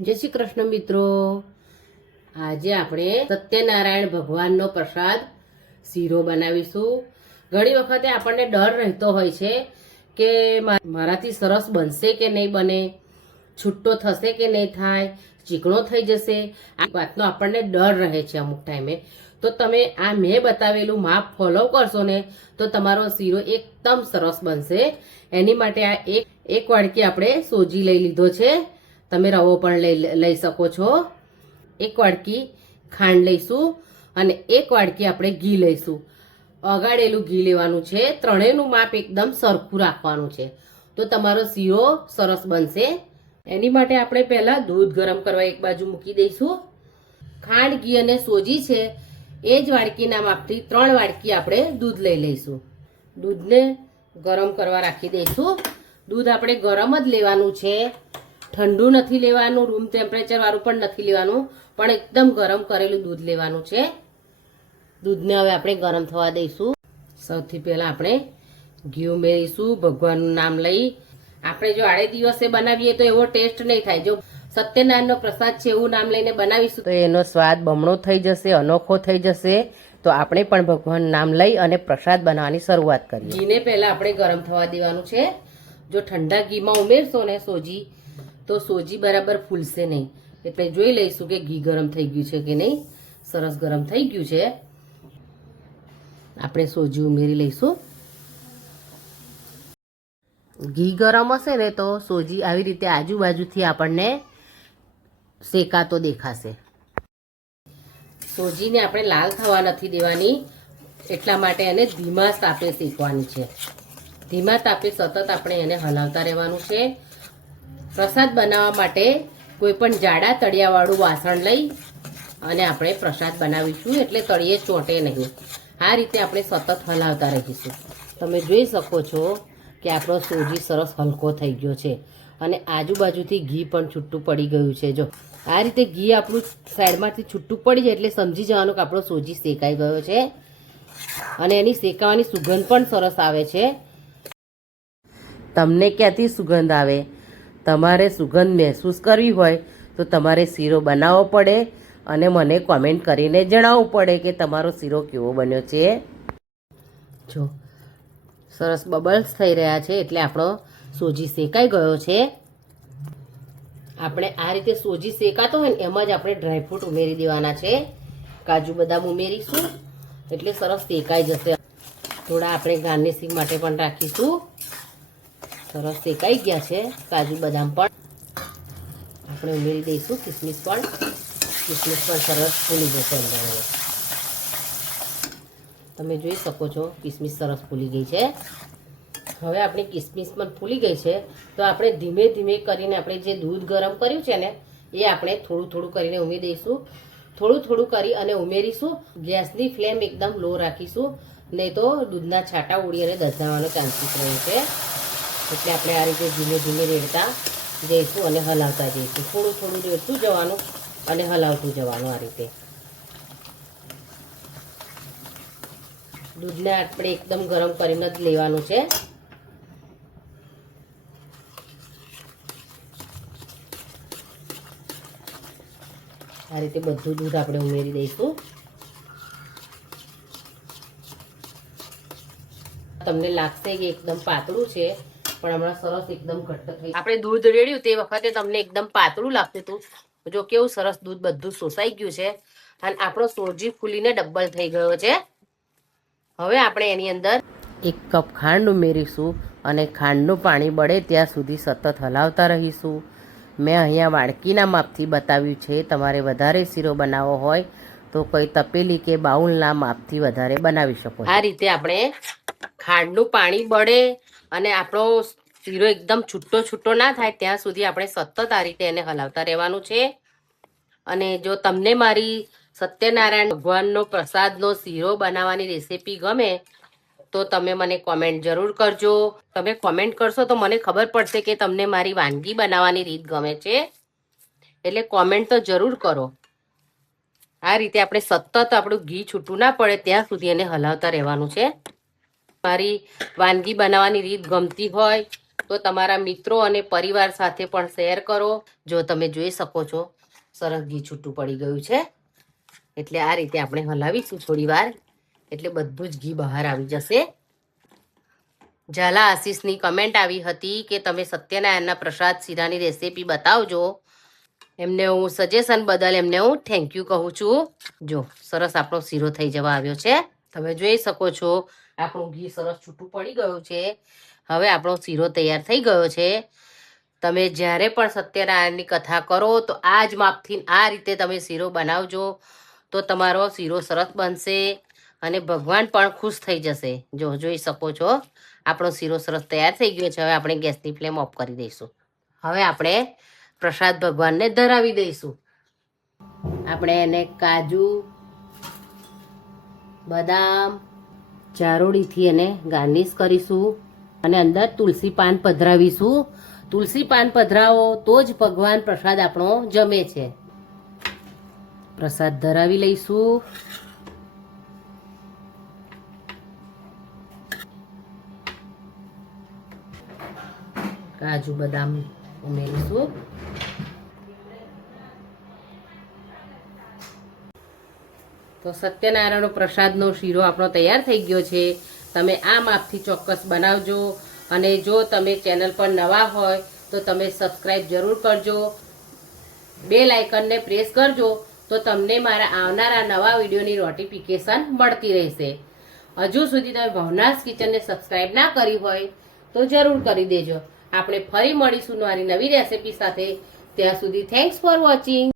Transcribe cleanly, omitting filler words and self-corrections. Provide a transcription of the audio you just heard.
જય શ્રી કૃષ્ણ મિત્રો। આજે આપણે સત્યનારાયણ ભગવાનનો પ્રસાદ શીરો બનાવીશું। ઘણી વખતે આપણને ડર રહેતો હોય છે કે મારાથી સરસ બનશે કે નહીં બને, છૂટો થશે કે નહીં થાય, ચીકણો થઈ જશે। આ વાતનો આપણને ડર રહે છે અમુક ટાઈમે। તો તમે આ મેં બતાવેલું માપ ફોલો કરશો ને તો તમારો શીરો એકદમ સરસ બનશે। એની માટે આ એક વાડકી આપણે સોજી લઈ લીધો છે। તમે રવો પણ લઈ શકો છો। એક વાડકી ખાંડ લઈશું અને એક વાડકી આપણે ઘી લઈશું। અગાડેલું ઘી લેવાનું છે। ત્રણેયનું માપ એકદમ સરખું રાખવાનું છે તો તમારો શીરો સરસ બનશે। એની માટે આપણે પહેલાં દૂધ ગરમ કરવા એક બાજુ મૂકી દઈશું। ખાંડ, ઘી અને સોજી છે એ જ વાડકીના માપથી 3 વાડકી આપણે દૂધ લઈ લઈશું। દૂધને ગરમ કરવા રાખી દઈશું। દૂધ આપણે ગરમ જ લેવાનું છે, ઠંડુ નથી લેવાનું, રૂમ ટેમ્પરેચર વાળું પણ નથી લેવાનું, પણ એકદમ ગરમ કરેલું દૂધ લેવાનું છે। દૂધને હવે આપણે ગરમ થવા દઈશું। સૌથી પહેલાં આપણે ઘી ઉમેરીશું। ભગવાનનું નામ લઈ આપણે જો આડે દિવસે બનાવીએ તો એવો ટેસ્ટ નહીં થાય। જો સત્યનારાયણનો પ્રસાદ છે એવું નામ લઈને બનાવીશું તો એનો સ્વાદ બમણો થઈ જશે, અનોખો થઈ જશે। તો આપણે પણ ભગવાનનું નામ લઈ અને પ્રસાદ બનાવવાની શરૂઆત કરીએ। ઘીને પહેલાં આપણે ગરમ થવા દેવાનું છે। જો ઠંડા ઘીમાં ઉમેરશો ને સોજી તો સોજી બરાબર ફૂલશે નહીં। એટલે જોઈ લઈશું કે ઘી ગરમ થઈ ગયું છે કે નહીં। સરસ ગરમ થઈ ગયું છે। આપણે સોજી ઉમેરી લઈશું। ઘી ગરમ હશે ને તો સોજી આવી રીતે આજુબાજુથી આપણને શેકાતો દેખાશે। સોજીને આપણે લાલ થવા નથી દેવાની, એટલા માટે એને ધીમા તાપે શેકવાની છે। ધીમા તાપે સતત આપણે એને હલાવતા રહેવાનું છે। પ્રસાદ બનાવવા માટે કોઈ પણ જાડા તળિયાવાળું વાસણ લઈ અને આપણે પ્રસાદ બનાવીશું, એટલે તળિયે ચોંટે નહીં। આ રીતે આપણે સતત હલાવતા રહીશું। તમે જોઈ શકો છો કે આપણો સોજી સરસ હલકો થઈ ગયો છે અને આજુબાજુથી ઘી પણ છૂટું પડી ગયું છે। જો આ રીતે ઘી આપણું સાઈડમાંથી છૂટું પડી જાય એટલે સમજી જવાનું કે આપણો સોજી શેકાઈ ગયો છે અને એની શેકાવાની સુગંધ પણ સરસ આવે છે। તમને ક્યાંથી સુગંધ આવે? તમારે સુગંધ મહેસૂસ કરવી હોય તો તમારે શીરો બનાવવો પડે અને મને કોમેન્ટ કરીને જણાવવું પડે કે તમારો શીરો કેવો બન્યો છે। જો સરસ બબલ્સ થઈ રહ્યા છે એટલે આપણો સોજી શેકાઈ ગયો છે। આપણે આ રીતે સોજી શેકાતો હોય ને એમ જ આપણે ડ્રાયફ્રૂટ ઉમેરી દેવાના છે। કાજુ બદામ ઉમેરીશું એટલે સરસ શેકાઈ જશે। થોડા આપણે ગાર્નિશિંગ માટે પણ રાખીશું। સરસ શેકાઈ ગયા છે કાજુ બદામ પણ આપણે ઉમેરી દઈશું। કિસમિસ પણ સરસ ફૂલી જશે અંદર। તમે જોઈ શકો છો કિસમિસ સરસ ફૂલી ગઈ છે। હવે આપણી કિસમિસ પણ ફૂલી ગઈ છે તો આપણે ધીમે ધીમે કરીને આપણે જે દૂધ ગરમ કર્યું છે ને એ આપણે થોડું થોડું કરીને ઉમેરી દઈશું। થોડું થોડું કરી અને ઉમેરીશું। ગેસની ફ્લેમ એકદમ લો રાખીશું, નહીં તો દૂધના છાંટા ઉડી અને દઝાવાનો ચાન્સીસ રહે છે। એટલે આપણે આ રીતે ધીમે ધીમે રેડતા જઈશું અને હલાવતા જઈશું। થોડું થોડું રેડતું જવાનું અને હલાવતું જવાનું। આ રીતે દૂધને આપણે એકદમ ગરમ કરીને જ લેવાનું છે। આ રીતે બધું દૂધ આપણે ઉમેરી દઈશું। તમને લાગશે કે એકદમ પાતળું છે પણ હમણાં સરસ એકદમ ઘટ્ટ થઈ। આપણે દૂધ રેડ્યું તે વખતે તમને એકદમ પાતળું લાગતું હતું। જો કેવું સરસ દૂધ બધું શોષાઈ ગયું છે અને આપણો સોજી ફૂલીને ડબલ થઈ ગયો છે। હવે આપણે એની અંદર 1 કપ ખાંડ ઉમેરીશું અને ખાંડનું પાણી બળે ત્યાં સુધી સતત હલાવતા રહીશું। મેં અહીંયા વાડકીના માપથી બતાવ્યું છે। તમારે વધારે શીરો બનાવવો હોય તો કોઈ તપેલી કે બાઉલના માપથી વધારે બનાવી શકો છો। આ રીતે આપણે ખાંડનું પાણી બળે અને આપણો શીરો એકદમ છૂટો છૂટો ના થાય ત્યાં સુધી આપણે સતત આ રીતે એને હલાવતા રહેવાનું છે। અને જો તમને મારી સત્યનારાયણ ભગવાનનો પ્રસાદનો શીરો બનાવવાની રેસીપી ગમે તો તમે મને કોમેન્ટ જરૂર કરજો। તમે કોમેન્ટ કરશો તો મને ખબર પડશે કે તમને મારી વાનગી બનાવવાની રીત ગમે છે, એટલે કોમેન્ટ તો જરૂર કરો। આ રીતે આપણે સતત આપણું ઘી છૂટું ના પડે ત્યાં સુધી એને હલાવતા રહેવાનું છે। મારી વાનગી બનાવવાની રીત ગમતી હોય તો તમારા મિત્રો અને પરિવાર સાથે પણ શેર કરો. જો તમે જોઈ શકો છો સરસ ઘી છૂટું પડી ગયું છે, એટલે આ રીતે આપણે હલાવીશું થોડી વાર, એટલે બધું જ ઘી બહાર આવી જશે. ઝાલા આશીષની કમેન્ટ આવી હતી કે તમે સત્યનારાયણના પ્રસાદ શીરાની રેસીપી બતાવજો. એમને હું સજેશન બદલ એમને હું થેન્ક યુ કહું છું. જો સરસ આપણો શીરો થઈ જવા આવ્યો છે. તમે જોઈ શકો છો આપણું ઘી સરસ છૂટું પડી ગયું છે. હવે આપણો શીરો તૈયાર થઈ ગયો છે. તમે જ્યારે પણ સત્યનારાયણની કથા કરો તો આ જ માપથી આ રીતે તમે શીરો બનાવજો, તો તમારો શીરો સરસ બનશે અને ભગવાન પણ ખુશ થઈ જશે. જો જોઈ શકો છો આપણો શીરો સરસ તૈયાર થઈ ગયો છે. હવે આપણે ગેસની ફ્લેમ ઓફ કરી દઈશું. હવે આપણે પ્રસાદ ભગવાનને ધરાવી દઈશું. આપણે એને કાજુ, બદામ, ચારોળીથી એને ગાર્નિશ કરીશું અને અંદર તુલસી પાન પધરાવીશું. તુલસી પાન પધરાવો તો જ ભગવાન પ્રસાદ આપણો જમે છે. પ્રસાદ ધરાવી લઈશું. કાજુ બદામ ઉમેરીશું. તો સત્યનારાયણનો પ્રસાદનો શીરો આપણો તૈયાર થઈ ગયો છે. તમે આ માપથી ચોક્કસ બનાવજો અને જો તમે ચેનલ પર નવા હોય તો તમે સબસ્ક્રાઈબ જરૂર કરજો. બેલ આઇકનને પ્રેસ કરજો તો તમને મારા આવનારા નવા વિડીયોની નોટિફિકેશન મળતી રહેશે. હજુ સુધી તમે ભવનાસ કિચનને સબસ્ક્રાઈબ ના કરી હોય તો જરૂર કરી દેજો. આપણે ફરી મળીશું મારી નવી રેસિપી સાથે. ત્યાં સુધી થેન્ક્સ ફોર વોચિંગ.